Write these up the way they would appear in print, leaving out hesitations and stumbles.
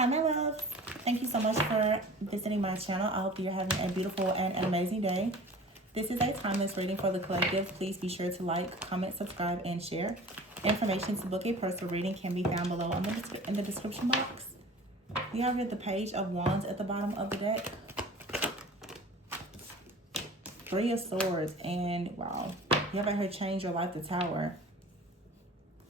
Hi, my loves. Thank you so much for visiting my channel. I hope you're having a beautiful and an amazing day. This is a timeless reading for the collective. Please be sure to like, comment, subscribe, and share. Information to book a personal reading can be found below in the description box. We have here the Page of Wands at the bottom of the deck. Three of Swords, and wow, you have her change your life, the Tower.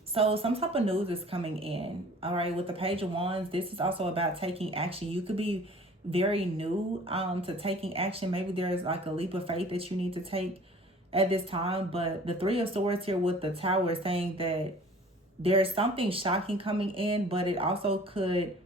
So some type of news is coming in, all right? With the Page of Wands, this is also about taking action. You could be very new to taking action. Maybe there's like a leap of faith that you need to take at this time. But the Three of Swords here with the Tower is saying that there's something shocking coming in, but it also could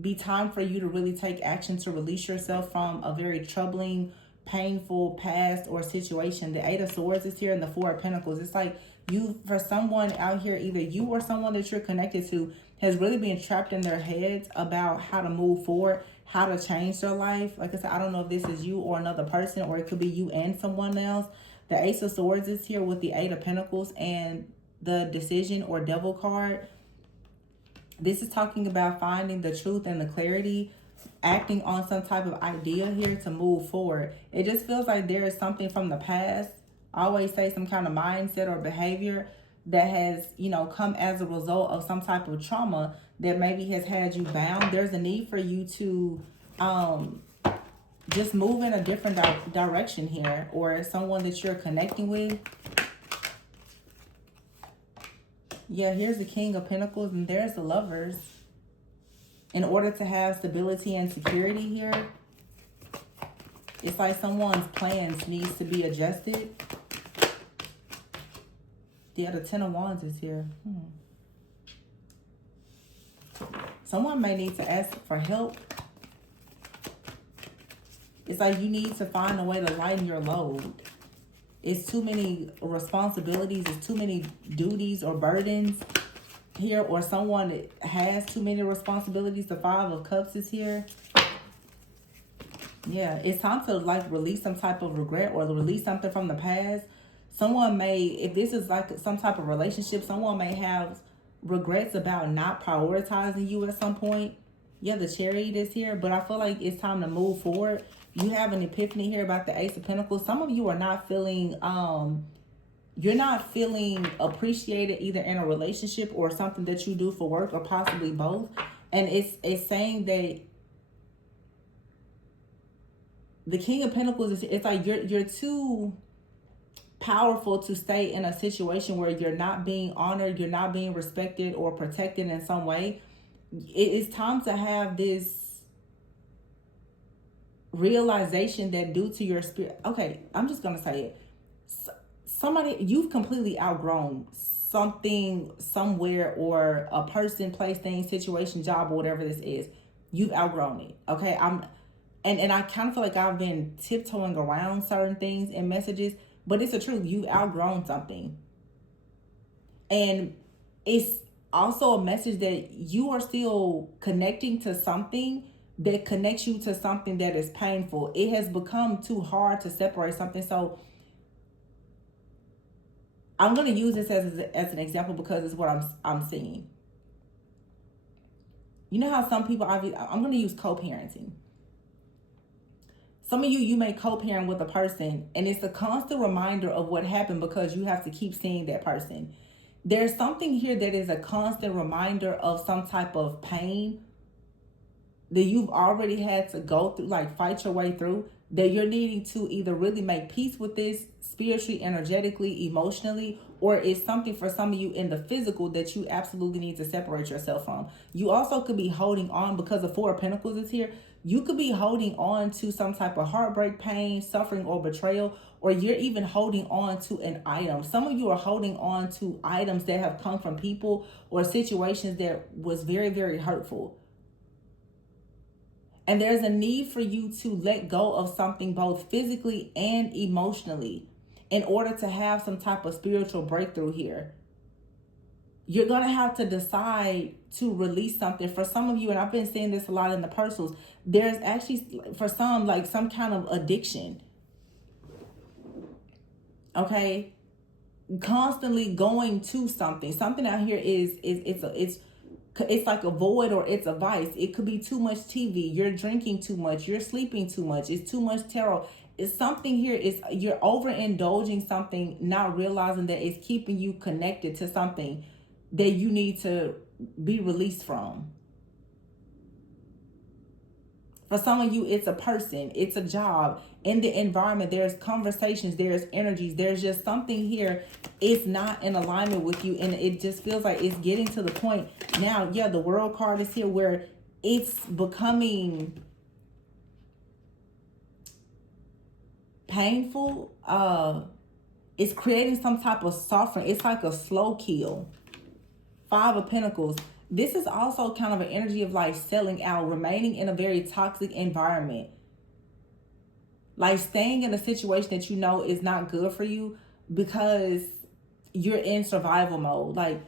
be time for you to really take action to release yourself from a very troubling, painful past or situation. The Eight of Swords is here and the Four of Pentacles. It's like you, for someone out here, either you or someone that you're connected to has really been trapped in their heads about how to move forward, how to change their life. Like I said, I don't know if this is you or another person, or it could be you and someone else. The Ace of Swords is here with the Eight of Pentacles and the Decision or Devil card. This is talking about finding the truth and the clarity, acting on some type of idea here to move forward. It just feels like there is something from the past. I always say some kind of mindset or behavior that has, come as a result of some type of trauma that maybe has had you bound. There's a need for you to just move in a different direction here, or someone that you're connecting with. Yeah, here's the King of Pentacles and there's the Lovers. In order to have stability and security here, it's like someone's plans needs to be adjusted. Yeah, the Ten of Wands is here. Someone may need to ask for help. It's like you need to find a way to lighten your load. It's too many responsibilities. It's too many duties or burdens here, or someone that has too many responsibilities. The Five of Cups is here. Yeah, it's time to like release some type of regret or release something from the past. Someone may, if this is like some type of relationship, someone may have regrets about not prioritizing you at some point. Yeah, the Chariot is here, but I feel like it's time to move forward. You have an epiphany here about the Ace of Pentacles. Some of you are not feeling, you're not feeling appreciated either in a relationship or something that you do for work, or possibly both. And it's saying that the King of Pentacles, it's like you're too powerful to stay in a situation where you're not being honored, you're not being respected or protected in some way. It is time to have this realization that due to your spirit, okay, I'm just gonna say it, somebody, you've completely outgrown something, somewhere, or a person, place, thing, situation, job, or whatever this is. You've outgrown it. Okay, and I kind of feel like I've been tiptoeing around certain things and messages, but it's the truth. You've outgrown something. And it's also a message that you are still connecting to something that connects you to something that is painful. It has become too hard to separate something. So I'm going to use this as an example because it's what I'm seeing. You know how some people, I'm going to use co-parenting. Some of you may co-parent with a person, and it's a constant reminder of what happened because you have to keep seeing that person. There's something here that is a constant reminder of some type of pain that you've already had to go through, like fight your way through, that you're needing to either really make peace with this spiritually, energetically, emotionally, or it's something for some of you in the physical that you absolutely need to separate yourself from. You also could be holding on, because the Four of Pentacles is here. You could be holding on to some type of heartbreak, pain, suffering, or betrayal, or you're even holding on to an item. Some of you are holding on to items that have come from people or situations that was very, very hurtful. And there's a need for you to let go of something both physically and emotionally in order to have some type of spiritual breakthrough here. You're going to have to decide to release something. For some of you, and I've been seeing this a lot in the personals, there's actually, for some, like some kind of addiction. Okay? Constantly going to something. Something out here is It's like a void or it's a vice. It could be too much TV. You're drinking too much. You're sleeping too much. It's too much tarot. It's something here. Is you're overindulging something, not realizing that it's keeping you connected to something that you need to be released from. For some of you, it's a person, it's a job, in the environment. There's conversations, there's energies, there's just something here. It's not in alignment with you, and it just feels like it's getting to the point now. Yeah, the World card is here where it's becoming painful. It's creating some type of suffering. It's like a slow kill. Five of Pentacles. This is also kind of an energy of like selling out, remaining in a very toxic environment. Like staying in a situation that you know is not good for you because you're in survival mode. Like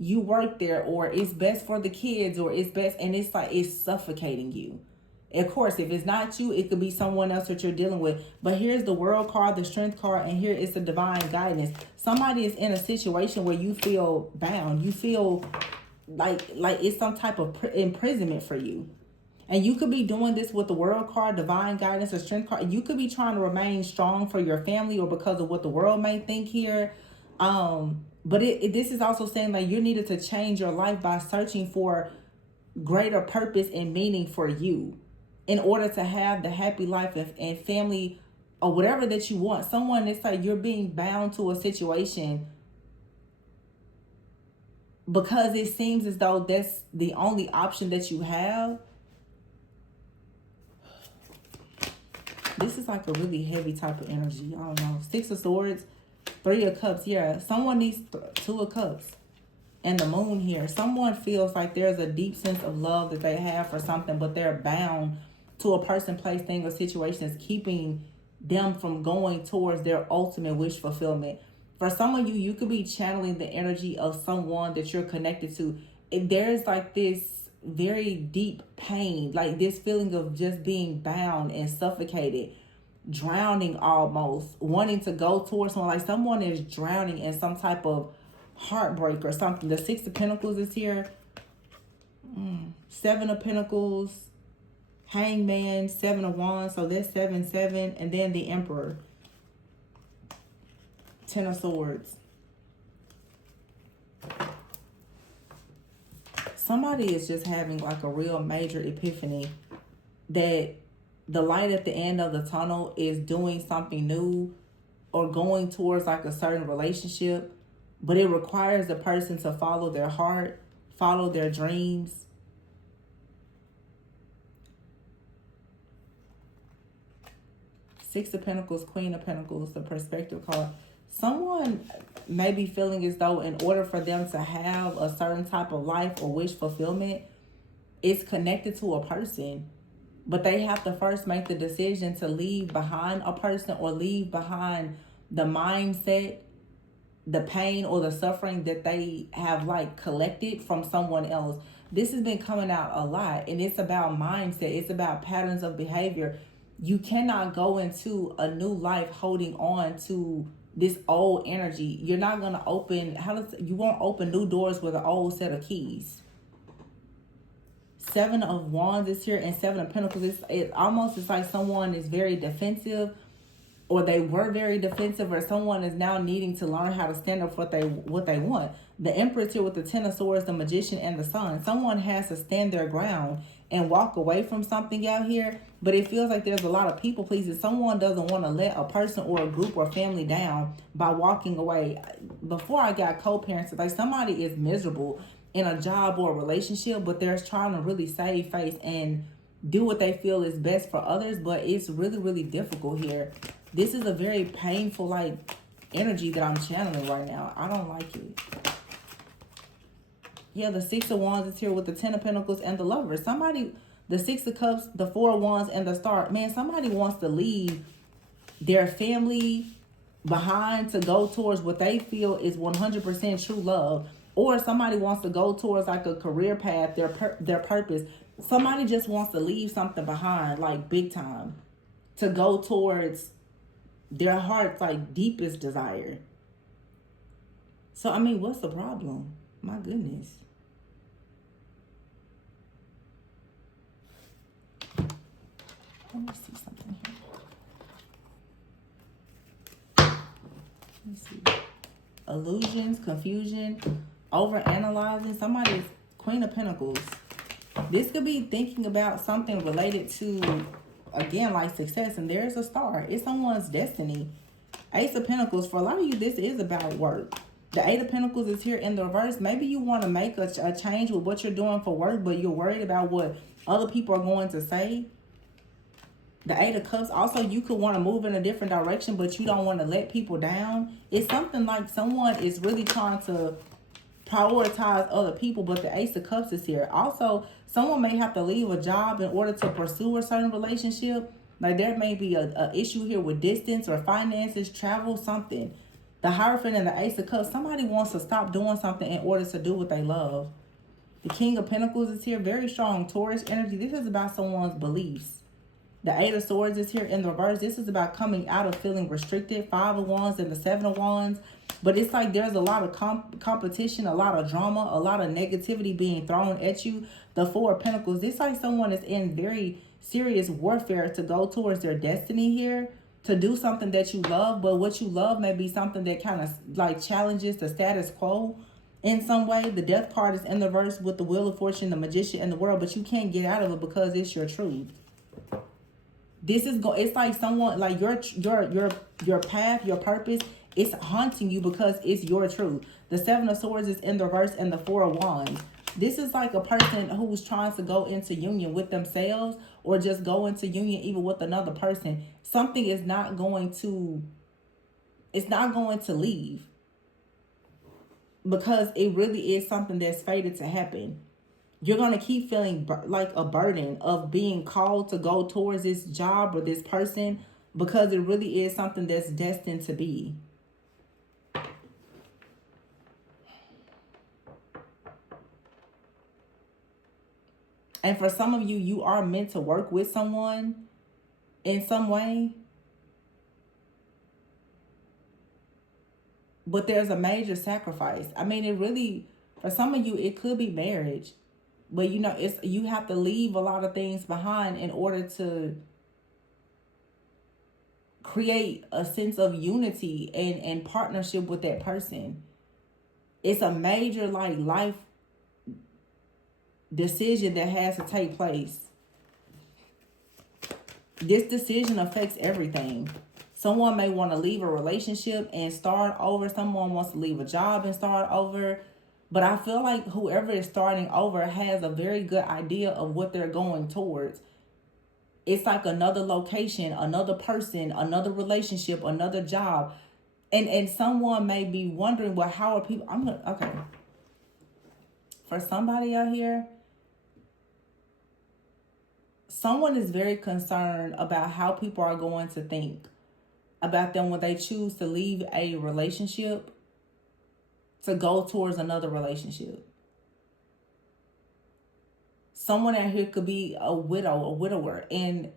you work there, or it's best for the kids, or it's best, and it's like it's suffocating you. Of course, if it's not you, it could be someone else that you're dealing with. But here's the World card, the Strength card, and here is the Divine Guidance. Somebody is in a situation where you feel bound. You feel like it's some type of imprisonment for you. And you could be doing this with the World card, Divine Guidance, or Strength card. You could be trying to remain strong for your family or because of what the world may think here. But this is also saying like you needed to change your life by searching for greater purpose and meaning for you in order to have the happy life and family or whatever that you want. Someone, it's like you're being bound to a situation because it seems as though that's the only option that you have. This is like a really heavy type of energy. I don't know. Six of Swords, Three of Cups. Yeah, someone needs Two of Cups. And the Moon here. Someone feels like there's a deep sense of love that they have for something, but they're bound to a person, place, thing, or situation that's keeping them from going towards their ultimate wish fulfillment. For some of you, you could be channeling the energy of someone that you're connected to. There's like this very deep pain, like this feeling of just being bound and suffocated, drowning almost, wanting to go towards someone. Like someone is drowning in some type of heartbreak or something. The Six of Pentacles is here. Seven of Pentacles, Hangman, Seven of Wands. So that's 7-7. And then the Emperor. Ten of Swords. Somebody is just having like a real major epiphany that the light at the end of the tunnel is doing something new or going towards like a certain relationship. But it requires the person to follow their heart, follow their dreams. Six of Pentacles, Queen of Pentacles, the Perspective card. Someone may be feeling as though in order for them to have a certain type of life or wish fulfillment, it's connected to a person. But they have to first make the decision to leave behind a person or leave behind the mindset, the pain or the suffering that they have like collected from someone else. This has been coming out a lot, and it's about mindset. It's about patterns of behavior. You cannot go into a new life holding on to this old energy. You're not going to open, you won't open new doors with an old set of keys. Seven of Wands is here, and Seven of Pentacles. It's almost, it's like someone is very defensive, or they were very defensive, or someone is now needing to learn how to stand up for what they want. The Empress here with the Ten of Swords, the Magician, and the Sun. Someone has to stand their ground and walk away from something out here, but it feels like there's a lot of people pleasing. Someone doesn't want to let a person or a group or family down by walking away. Before I got co-parents, like somebody is miserable in a job or a relationship, but they're trying to really save face and do what they feel is best for others, but it's really, really difficult here. This is a very painful, like, energy that I'm channeling right now. I don't like it. Yeah, the Six of Wands is here with the Ten of Pentacles and the Lovers. Somebody, the Six of Cups, the Four of Wands, and the Star. Man, somebody wants to leave their family behind to go towards what they feel is 100% true love. Or somebody wants to go towards like a career path, their purpose. Somebody just wants to leave something behind, like big time, to go towards their heart's like deepest desire. So, I mean, what's the problem? My goodness. Let me see something here. Let me see. Illusions, confusion, overanalyzing. Somebody's Queen of Pentacles. This could be thinking about something related to, again, like success. And there's a star. It's someone's destiny. Ace of Pentacles. For a lot of you, this is about work. The Eight of Pentacles is here in the reverse. Maybe you want to make a change with what you're doing for work, but you're worried about what other people are going to say. The Eight of Cups. Also, you could want to move in a different direction, but you don't want to let people down. It's something like someone is really trying to prioritize other people, but the Ace of Cups is here. Also, someone may have to leave a job in order to pursue a certain relationship. Like there may be a issue here with distance or finances, travel, something. The Hierophant and the Ace of Cups. Somebody wants to stop doing something in order to do what they love. The King of Pentacles is here. Very strong Taurus energy. This is about someone's beliefs. The Eight of Swords is here in the reverse. This is about coming out of feeling restricted. Five of Wands and the Seven of Wands. But it's like there's a lot of competition, a lot of drama, a lot of negativity being thrown at you. The Four of Pentacles. This is like someone is in very serious warfare to go towards their destiny here. To do something that you love. But what you love may be something that kind of like challenges the status quo in some way. The Death card is in the verse with the Wheel of Fortune, the Magician, and the World. But you can't get out of it because it's your truth. This is it's like someone like your path, your purpose, it's haunting you because it's your truth. The Seven of Swords is in the reverse and the Four of Wands. This is like a person who's trying to go into union with themselves or just go into union even with another person. Something is not going to leave because it really is something that's fated to happen. You're going to keep feeling like a burden of being called to go towards this job or this person because it really is something that's destined to be. And for some of you, you are meant to work with someone in some way. But there's a major sacrifice. I mean, it really, for some of you, it could be marriage. But, you know, you have to leave a lot of things behind in order to create a sense of unity and partnership with that person. It's a major, like, life decision that has to take place. This decision affects everything. Someone may want to leave a relationship and start over. Someone wants to leave a job and start over. But I feel like whoever is starting over has a very good idea of what they're going towards. It's like another location, another person, another relationship, another job. And someone may be wondering, well, how are people... Okay. For somebody out here, someone is very concerned about how people are going to think about them when they choose to leave a relationship to go towards another relationship. Someone out here could be a widower, and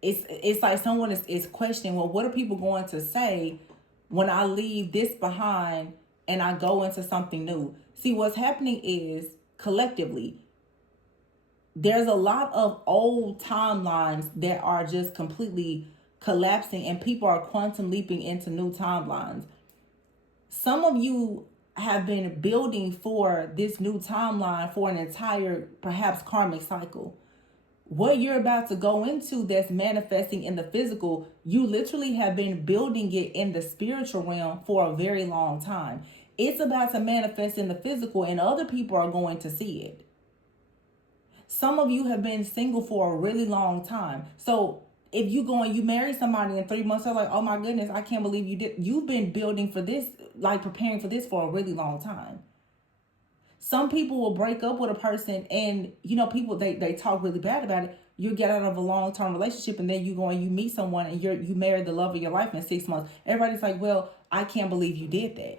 it's like someone is questioning, well, what are people going to say when I leave this behind and I go into something new? See, what's happening is collectively, there's a lot of old timelines that are just completely collapsing and people are quantum leaping into new timelines. Some of you have been building for this new timeline for an entire, perhaps, karmic cycle. What you're about to go into that's manifesting in the physical, you literally have been building it in the spiritual realm for a very long time. It's about to manifest in the physical and other people are going to see it. Some of you have been single for a really long time. So if you marry somebody in 3 months, they're like, oh my goodness, I can't believe you did. You've been building for this, like preparing for this for a really long time. Some people will break up with a person and, you know, people, they talk really bad about it. You get out of a long-term relationship and then you go and you meet someone and you marry the love of your life in 6 months. Everybody's like, well, I can't believe you did that.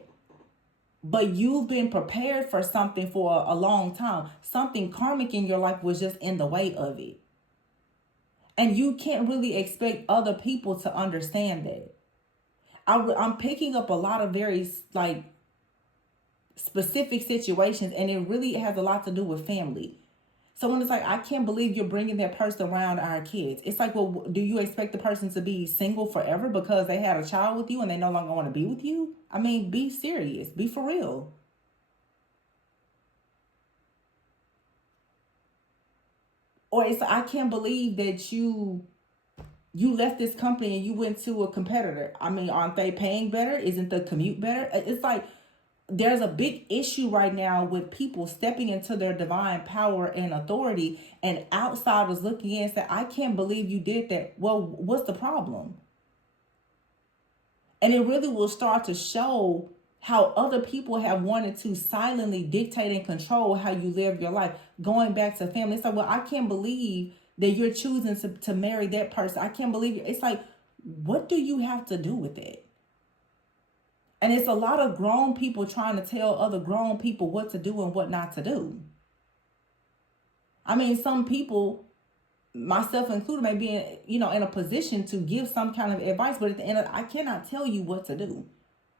But you've been prepared for something for a long time. Something karmic in your life was just in the way of it. And you can't really expect other people to understand that. I'm picking up a lot of very specific situations, and it really has a lot to do with family. Someone is like, I can't believe you're bringing that person around our kids. It's like, well, do you expect the person to be single forever because they had a child with you and they no longer want to be with you? I mean, be serious. Be for real. Or it's, I can't believe that you left this company and you went to a competitor. I mean, aren't they paying better? Isn't the commute better? It's like there's a big issue right now with people stepping into their divine power and authority, and outsiders looking in and say, I can't believe you did that. Well, what's the problem? And it really will start to show how other people have wanted to silently dictate and control how you live your life. Going back to family, it's like, well, I can't believe that you're choosing to marry that person. I can't believe it. It's like, what do you have to do with it? And it's a lot of grown people trying to tell other grown people what to do and what not to do. I mean, some people, myself included, may be in a position to give some kind of advice, but at the end of, I cannot tell you what to do.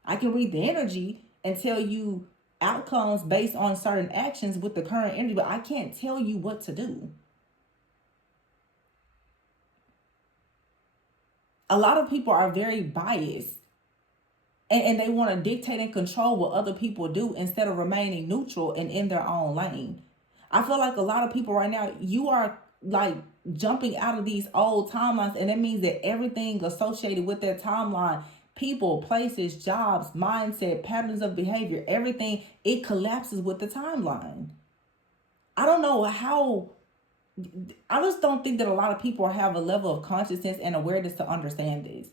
I can read the energy and tell you outcomes based on certain actions with the current energy, but I can't tell you what to do. A lot of people are very biased, and they want to dictate and control what other people do instead of remaining neutral and in their own lane. I feel like a lot of people right now, you are like jumping out of these old timelines, and that means that everything associated with that timeline, people, places, jobs, mindset, patterns of behavior, everything, it collapses with the timeline. I don't know how. I just don't think that a lot of people have a level of consciousness and awareness to understand this.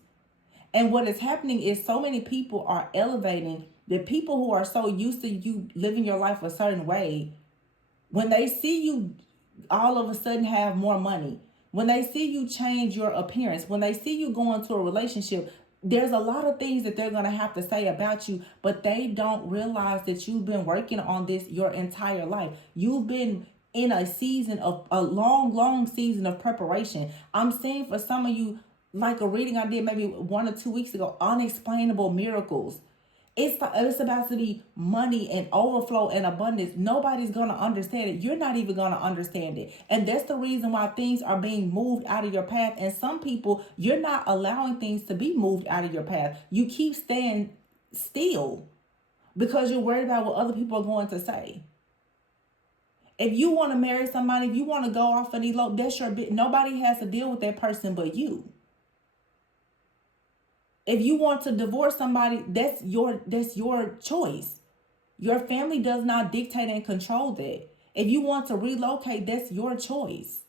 And what is happening is so many people are elevating, the people who are so used to you living your life a certain way, when they see you all of a sudden have more money, when they see you change your appearance, when they see you go into a relationship, there's a lot of things that they're going to have to say about you, but they don't realize that you've been working on this your entire life. You've been in a season of a long season of preparation. I'm saying for some of you, like a reading I did maybe 1 or 2 weeks ago, unexplainable miracles. It's about to be money and overflow and abundance. Nobody's gonna understand it. You're not even gonna understand it. And that's the reason why things are being moved out of your path. And some people, you're not allowing things to be moved out of your path. You keep staying still because you're worried about what other people are going to say. If you want to marry somebody, if you want to go off and elope, that's your bit. Nobody has to deal with that person but you. If you want to divorce somebody, that's your choice. Your family does not dictate and control that. If you want to relocate, that's your choice.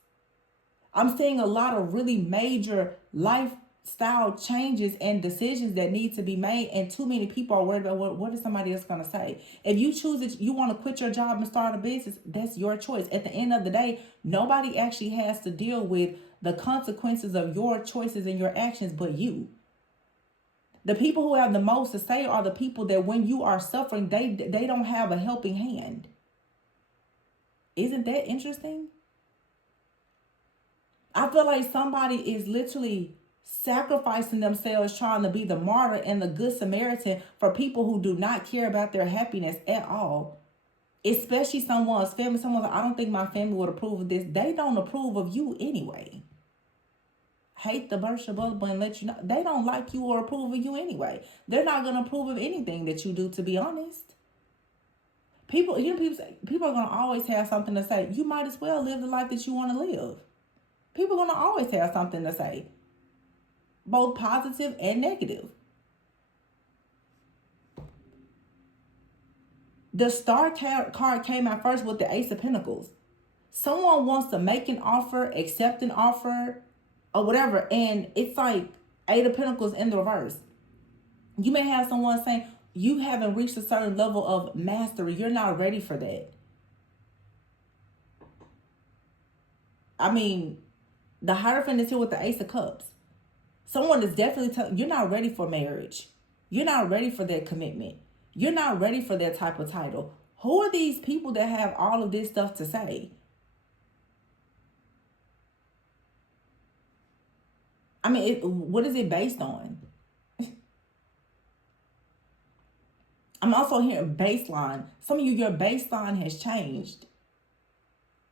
I'm seeing a lot of really major lifestyle changes and decisions that need to be made, and too many people are worried about what is somebody else going to say. If you choose it, you want to quit your job and start a business, that's your choice. At the end of the day, nobody actually has to deal with the consequences of your choices and your actions but you. The people who have the most to say are the people that when you are suffering, they don't have a helping hand. Isn't that interesting? I feel like somebody is literally sacrificing themselves trying to be the martyr and the good Samaritan for people who do not care about their happiness at all. Especially someone's family. Someone's like, I don't think my family would approve of this. They don't approve of you anyway. Hate to burst your bubble and let you know they don't like you or approve of you anyway. They're not going to approve of anything that you do, to be honest. People are going to always have something to say. You might as well live the life that you want to live. People are going to always have something to say, both positive and negative. The Star card came out first with the Ace of Pentacles. Someone wants to make an offer, accept an offer, or whatever, and it's like Eight of Pentacles in the reverse. You may have someone saying you haven't reached a certain level of mastery. You're not ready for that. I mean, the Hierophant is here with the Ace of Cups. Someone is definitely telling you're not ready for marriage. You're not ready for that commitment. You're not ready for that type of title. Who are these people that have all of this stuff to say? I mean, what is it based on? I'm also hearing baseline. Some of you, your baseline has changed.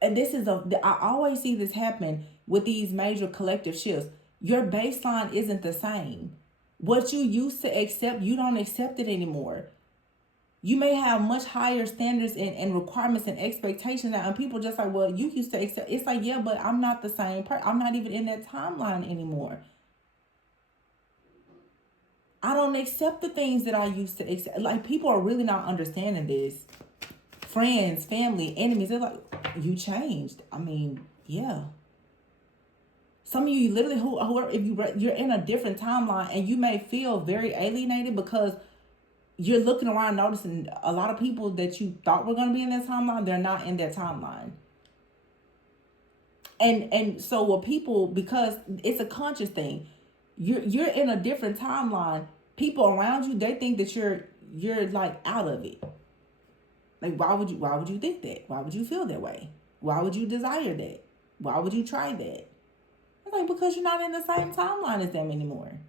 and I always see this happen with these major collective shifts. Your baseline isn't the same. What you used to accept, you don't accept it anymore. You may have much higher standards and requirements and expectations now, and people just like, well, you used to accept. It's like, yeah, but I'm not the same person. I'm not even in that timeline anymore. I don't accept the things that I used to accept. Like, people are really not understanding this. Friends, family, enemies, they're like, you changed. I mean, yeah. Some of you literally, whoever, if you're in a different timeline, and you may feel very alienated because you're looking around noticing a lot of people that you thought were going to be in that timeline, they're not in that timeline. And so what people, because it's a conscious thing, you're in a different timeline. People around you, they think that you're like out of it. Like, why would you think that? Why would you feel that way? Why would you desire that? Why would you try that? It's like, because you're not in the same timeline as them anymore.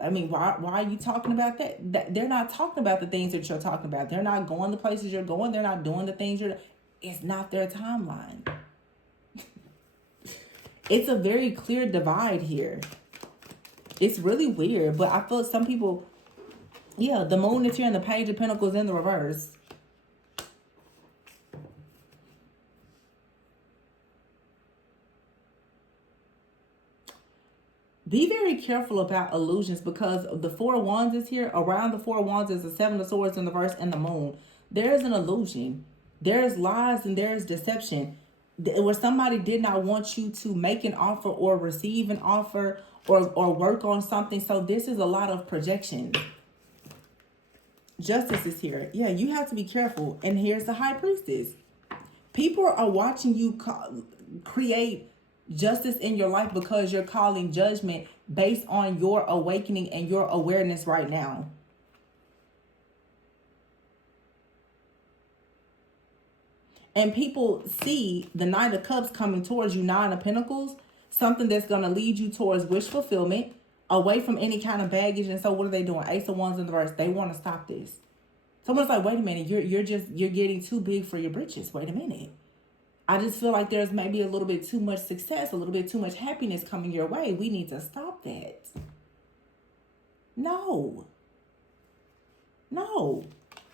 I mean, why are you talking about that? They're not talking about the things that you're talking about. They're not going the places you're going. They're not doing the things it's not their timeline. It's a very clear divide here. It's really weird, but I feel some people, yeah, the moon is here and the page of pentacles in the reverse. Be very careful about illusions, because the Four of Wands is here. Around the Four of Wands is the Seven of Swords in the reverse and the moon. There's an illusion. There's lies and there's deception. Where somebody did not want you to make an offer or receive an offer or work on something. So this is a lot of projection. Justice is here. Yeah, you have to be careful. And here's the High Priestess. People are watching you create justice in your life because you're calling judgment based on your awakening and your awareness right now. And people see the Knight of Cups coming towards you, Nine of Pentacles, something that's going to lead you towards wish fulfillment, away from any kind of baggage. And so what are they doing? Ace of Wands in the reverse. They want to stop this. Someone's like, wait a minute, you're getting too big for your britches. Wait a minute. I just feel like there's maybe a little bit too much success, a little bit too much happiness coming your way. We need to stop that. No.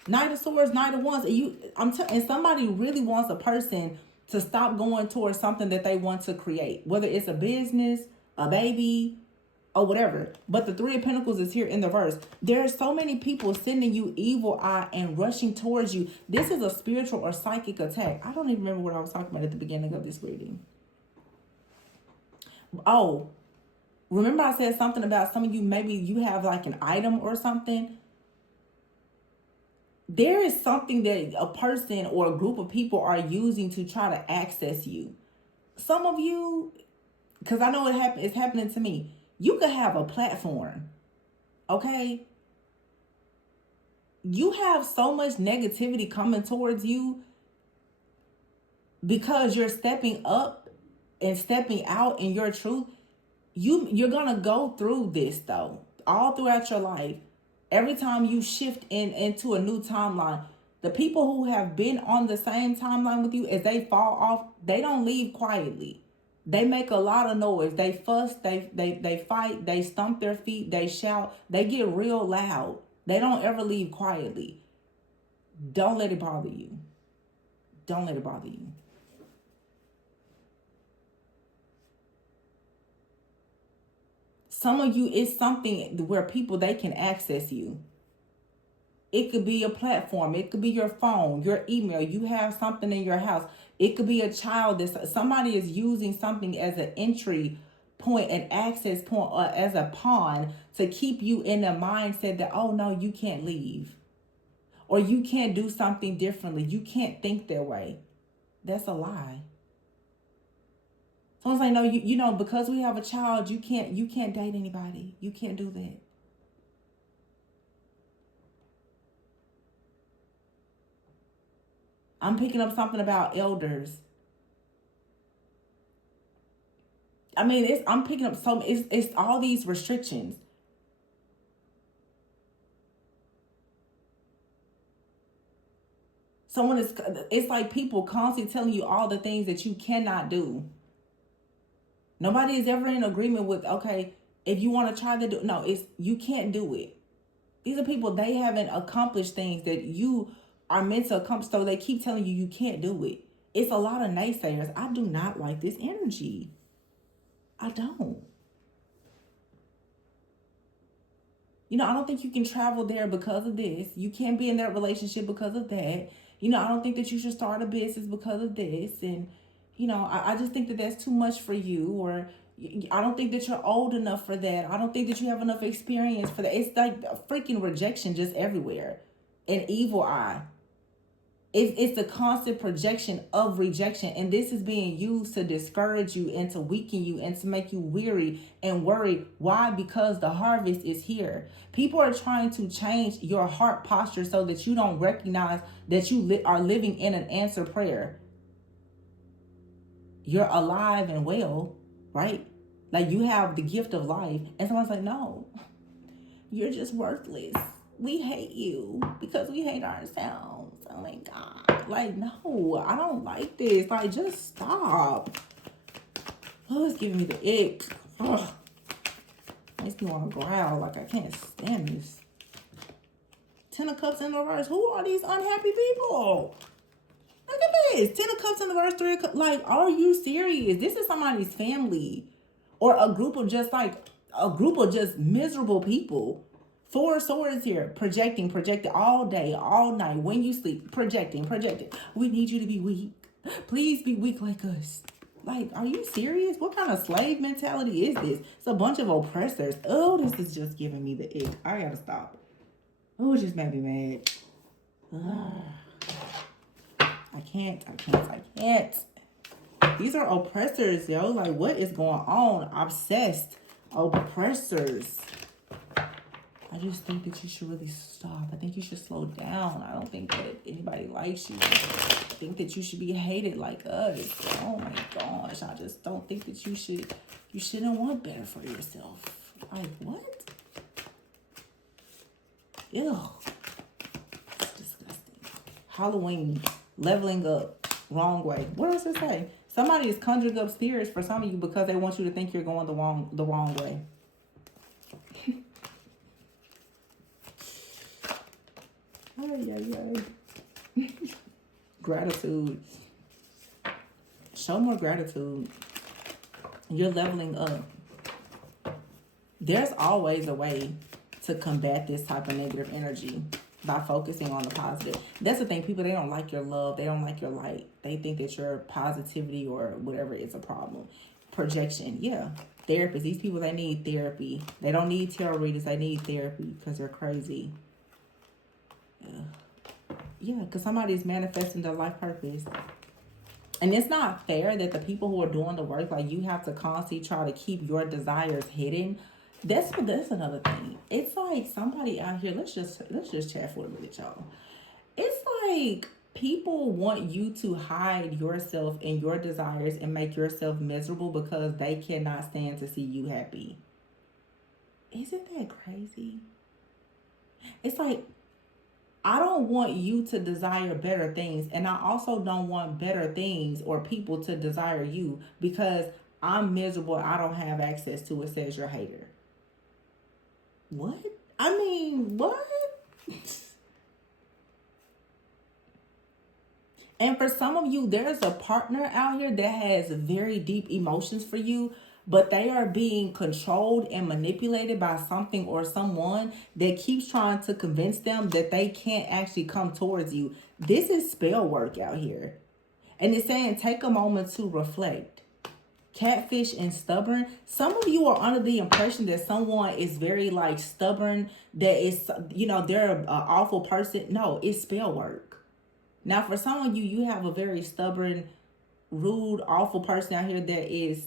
Knight of Swords, Knight of Wands. And somebody really wants a person to stop going towards something that they want to create, whether it's a business, a baby, or whatever. But the Three of Pentacles is here in the verse. There are so many people sending you evil eye and rushing towards you. This is a spiritual or psychic attack. I don't even remember what I was talking about at the beginning of this reading. Oh, remember I said something about some of you, maybe you have like an item or something. There is something that a person or a group of people are using to try to access you. Some of you, because I know it's happening to me. You could have a platform, okay? You have so much negativity coming towards you because you're stepping up and stepping out in your truth. You're going to go through this, though, all throughout your life. Every time you shift into a new timeline, the people who have been on the same timeline with you, as they fall off, they don't leave quietly. They make a lot of noise. They fuss, they fight, they stomp their feet, they shout, they get real loud. They don't ever leave quietly. Don't let it bother you. Don't let it bother you. Some of you, it's something where people, they can access you. It could be a platform. It could be your phone, your email. You have something in your house. It could be a child that somebody is using something as an entry point, an access point, or as a pawn to keep you in the mindset that, oh no, you can't leave. Or you can't do something differently. You can't think that way. That's a lie. Someone's like, no, you know, because we have a child, you can't date anybody. You can't do that. I'm picking up something about elders. I mean, I'm picking up it's all these restrictions. It's like people constantly telling you all the things that you cannot do. Nobody is ever in agreement with, okay, if you want to try to do, no, it's, you can't do it. These are people, they haven't accomplished things that you are meant to accomplish, so they keep telling you you can't do it. It's a lot of naysayers. I do not like this energy. I don't. I don't think you can travel there because of this. You can't be in that relationship because of that. I don't think that you should start a business because of this. And, I just think that that's too much for you. Or I don't think that you're old enough for that. I don't think that you have enough experience for that. It's like freaking rejection just everywhere. An evil eye. It's the constant projection of rejection. And this is being used to discourage you and to weaken you and to make you weary and worried. Why? Because the harvest is here. People are trying to change your heart posture so that you don't recognize that you are living in an answered prayer. You're alive and well, right? Like you have the gift of life. And someone's like, no, you're just worthless. We hate you because we hate ourselves. Oh my God. Like, no, I don't like this. Like, just stop. Oh, it's giving me the ick. Ugh. Makes me want to growl. Like, I can't stand this. 10 of Cups in the reverse. Who are these unhappy people? Look at this. 10 of Cups in the reverse, 3 of Cups. Like, are you serious? This is somebody's family. Or a group of just miserable people. 4 swords here, projecting all day, all night, when you sleep, projecting. We need you to be weak. Please be weak like us. Like, are you serious? What kind of slave mentality is this? It's a bunch of oppressors. Oh, this is just giving me the ick. I gotta stop. Oh, it just made me mad. I can't. These are oppressors, yo. Like, what is going on? Obsessed oppressors. I just think that you should really stop. I think you should slow down. I don't think that anybody likes you. I think that you should be hated like us. Oh my gosh. I just don't think that you shouldn't want better for yourself. Like, what? Ew. It's disgusting. Halloween. Leveling up. Wrong way. What else does it say? Somebody is conjuring up spirits for some of you because they want you to think you're going the wrong way. Gratitude. Show more gratitude. You're leveling up. There's always a way to combat this type of negative energy by focusing on the positive. That's the thing. People, they don't like your love. They don't like your light. They think that your positivity or whatever is a problem. Projection. Yeah. Therapists. These people, they need therapy. They don't need tarot readers. They need therapy because they're crazy. Yeah, because somebody's manifesting their life purpose. And it's not fair that the people who are doing the work, like, you have to constantly try to keep your desires hidden. That's another thing. It's like somebody out here, let's just chat for a minute, y'all. It's like people want you to hide yourself and your desires and make yourself miserable because they cannot stand to see you happy. Isn't that crazy? It's like, I don't want you to desire better things, and I also don't want better things or people to desire you because I'm miserable. I don't have access to it, says your hater. What? I mean, what? And for some of you, there's a partner out here that has very deep emotions for you, but they are being controlled and manipulated by something or someone that keeps trying to convince them that they can't actually come towards you. This is spell work out here. And it's saying, take a moment to reflect. Catfish and stubborn. Some of you are under the impression that someone is very like stubborn, that is, they're an awful person. No, it's spell work. Now, for some of you, you have a very stubborn, rude, awful person out here that is,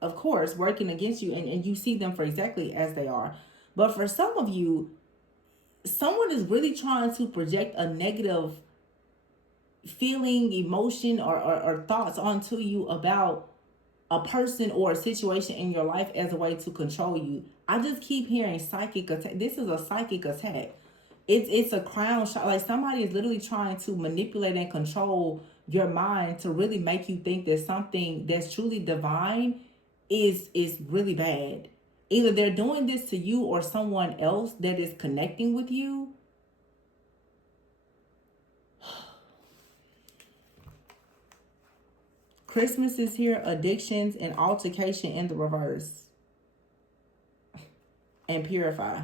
of course, working against you, and you see them for exactly as they are. But for some of you, someone is really trying to project a negative feeling, emotion, or thoughts onto you about a person or a situation in your life as a way to control you. I just keep hearing psychic attack. This is a psychic attack. It's a crown shot. Like somebody is literally trying to manipulate and control your mind to really make you think that something that's truly divine is really bad. Either they're doing this to you or someone else that is connecting with you. Christmas is here, addictions and altercation in the reverse. And purify.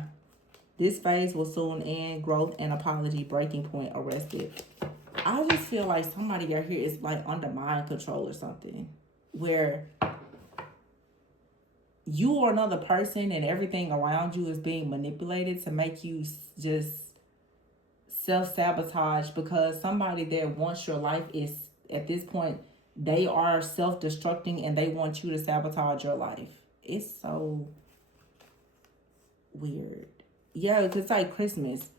This phase will soon end. Growth and apology. Breaking point arrested. I just feel like somebody out here is like under mind control or something. Where you or another person and everything around you is being manipulated to make you just self-sabotage, because somebody that wants your life is, at this point, they are self-destructing and they want you to sabotage your life. It's so weird. Yeah, because it's like Christmas.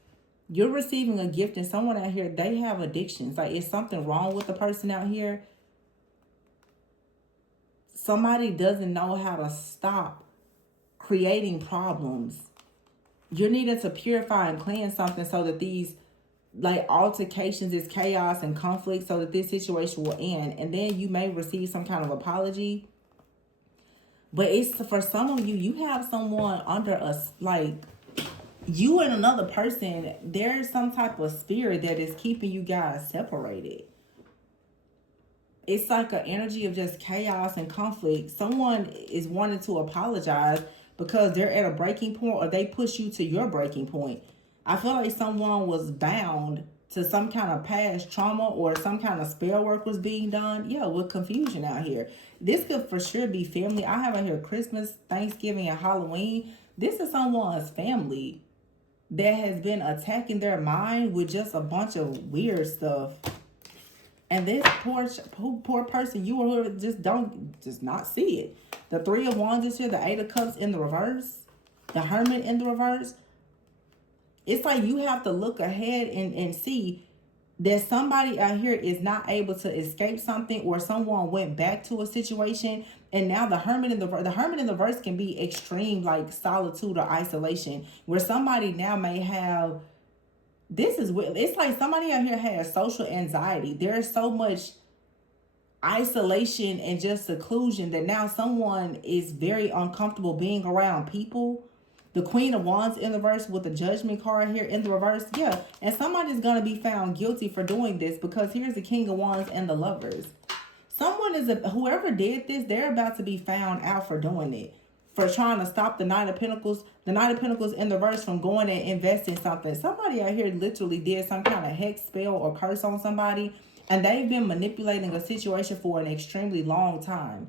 You're receiving a gift and someone out here, they have addictions. Like, is something wrong with the person out here? Somebody doesn't know how to stop creating problems. You're needing to purify and cleanse something so that these like altercations, is chaos and conflict, so that this situation will end. And then you may receive some kind of apology. But it's for some of you, you have someone under us, like you and another person, there's some type of spirit that is keeping you guys separated. It's like an energy of just chaos and conflict. Someone is wanting to apologize because they're at a breaking point, or they push you to your breaking point. I feel like someone was bound to some kind of past trauma, or some kind of spell work was being done. Yeah, with confusion out here. This could for sure be family. I have out here Christmas, Thanksgiving, and Halloween. This is someone's family that has been attacking their mind with just a bunch of weird stuff. And this poor person, you or her, just not see it. The Three of Wands is here, the Eight of Cups in the reverse, the Hermit in the reverse. It's like you have to look ahead and see that somebody out here is not able to escape something, or someone went back to a situation, and now the Hermit in the verse can be extreme, like solitude or isolation, where somebody now may have, this is weird. It's like somebody out here has social anxiety. There's so much isolation and just seclusion that now someone is very uncomfortable being around people. The Queen of Wands in the reverse with the Judgment card here in the reverse. Yeah, and somebody's going to be found guilty for doing this, because here's the King of Wands and the Lovers. Someone whoever did this, they're about to be found out for doing it. For trying to stop the Knight of Pentacles. The Knight of Pentacles in the reverse from going and investing something. Somebody out here literally did some kind of hex spell or curse on somebody, and they've been manipulating a situation for an extremely long time.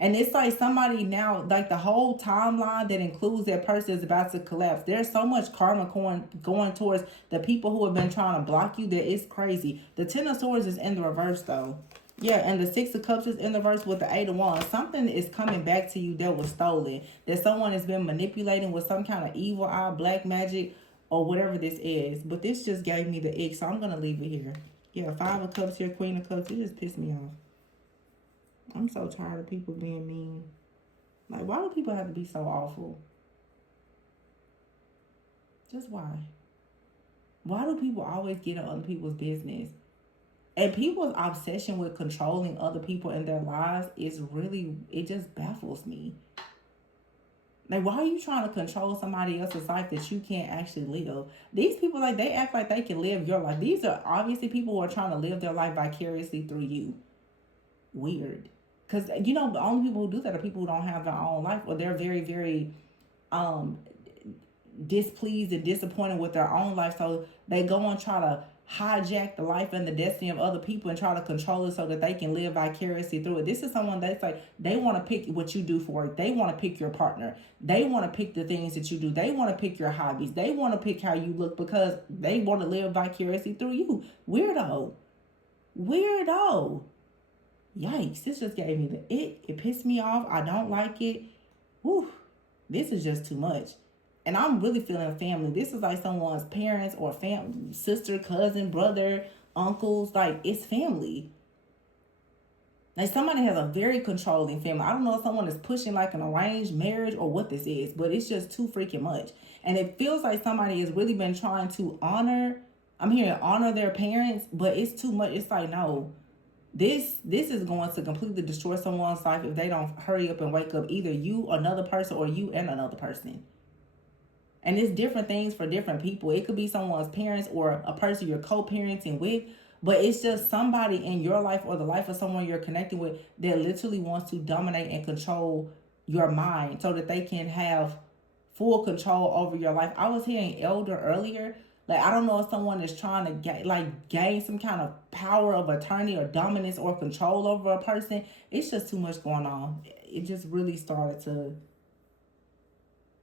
And it's like somebody now, like the whole timeline that includes that person is about to collapse. There's so much karma going towards the people who have been trying to block you that it's crazy. The Ten of Swords is in the reverse though. Yeah, and the Six of Cups is in the reverse with the Eight of Wands. Something is coming back to you that was stolen. That someone has been manipulating with some kind of evil eye, black magic, or whatever this is. But this just gave me the ick, so I'm going to leave it here. Yeah, Five of Cups here, Queen of Cups. It just pissed me off. I'm so tired of people being mean. Like, why do people have to be so awful? Just why? Why do people always get in other people's business? And people's obsession with controlling other people in their lives is really, it just baffles me. Like, why are you trying to control somebody else's life that you can't actually live? These people, like, they act like they can live your life. These are obviously people who are trying to live their life vicariously through you. Weird. Because, you know, the only people who do that are people who don't have their own life, or they're very, very displeased and disappointed with their own life. So they go and try to hijack the life and the destiny of other people and try to control it so that they can live vicariously through it. This is someone that's like, they want to pick what you do for work. They want to pick your partner. They want to pick the things that you do. They want to pick your hobbies. They want to pick how you look because they want to live vicariously through you. Weirdo. Yikes, this just gave me the ick. It pissed me off. I don't like it. Whew, this is just too much. And I'm really feeling family. This is like someone's parents or sister, cousin, brother, uncles. Like, it's family. Like somebody has a very controlling family. I don't know if someone is pushing like an arranged marriage or what this is, but it's just too freaking much. And it feels like somebody has really been trying to honor, I'm hearing honor their parents, but it's too much. It's like, no, this is going to completely destroy someone's life if they don't hurry up and wake up. Either you, another person, or you and another person. And it's different things for different people. It could be someone's parents or a person you're co-parenting with, but it's just somebody in your life or the life of someone you're connected with that literally wants to dominate and control your mind so that they can have full control over your life. I was hearing elder earlier. Like, I don't know if someone is trying to gain some kind of power of attorney or dominance or control over a person. It's just too much going on. It just really started to,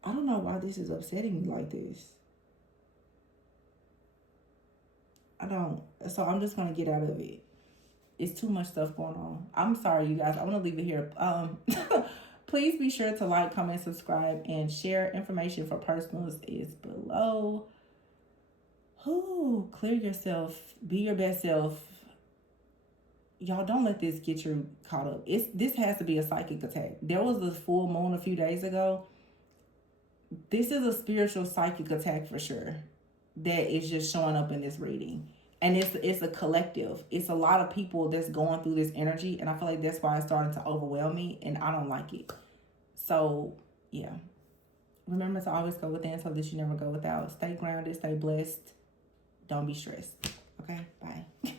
I don't know why this is upsetting me like this. I don't. So I'm just going to get out of it. It's too much stuff going on. I'm sorry, you guys. I want to leave it here. Please be sure to like, comment, subscribe, and share. Information for personals is below. Ooh, clear yourself. Be your best self. Y'all, don't let this get you caught up. This has to be a psychic attack. There was a full moon a few days ago. This is a spiritual psychic attack for sure that is just showing up in this reading. And it's a collective. It's a lot of people that's going through this energy, and I feel like that's why it's starting to overwhelm me, and I don't like it. So, yeah. Remember to always go within so that you never go without. Stay grounded, stay blessed. Don't be stressed. Okay? Bye.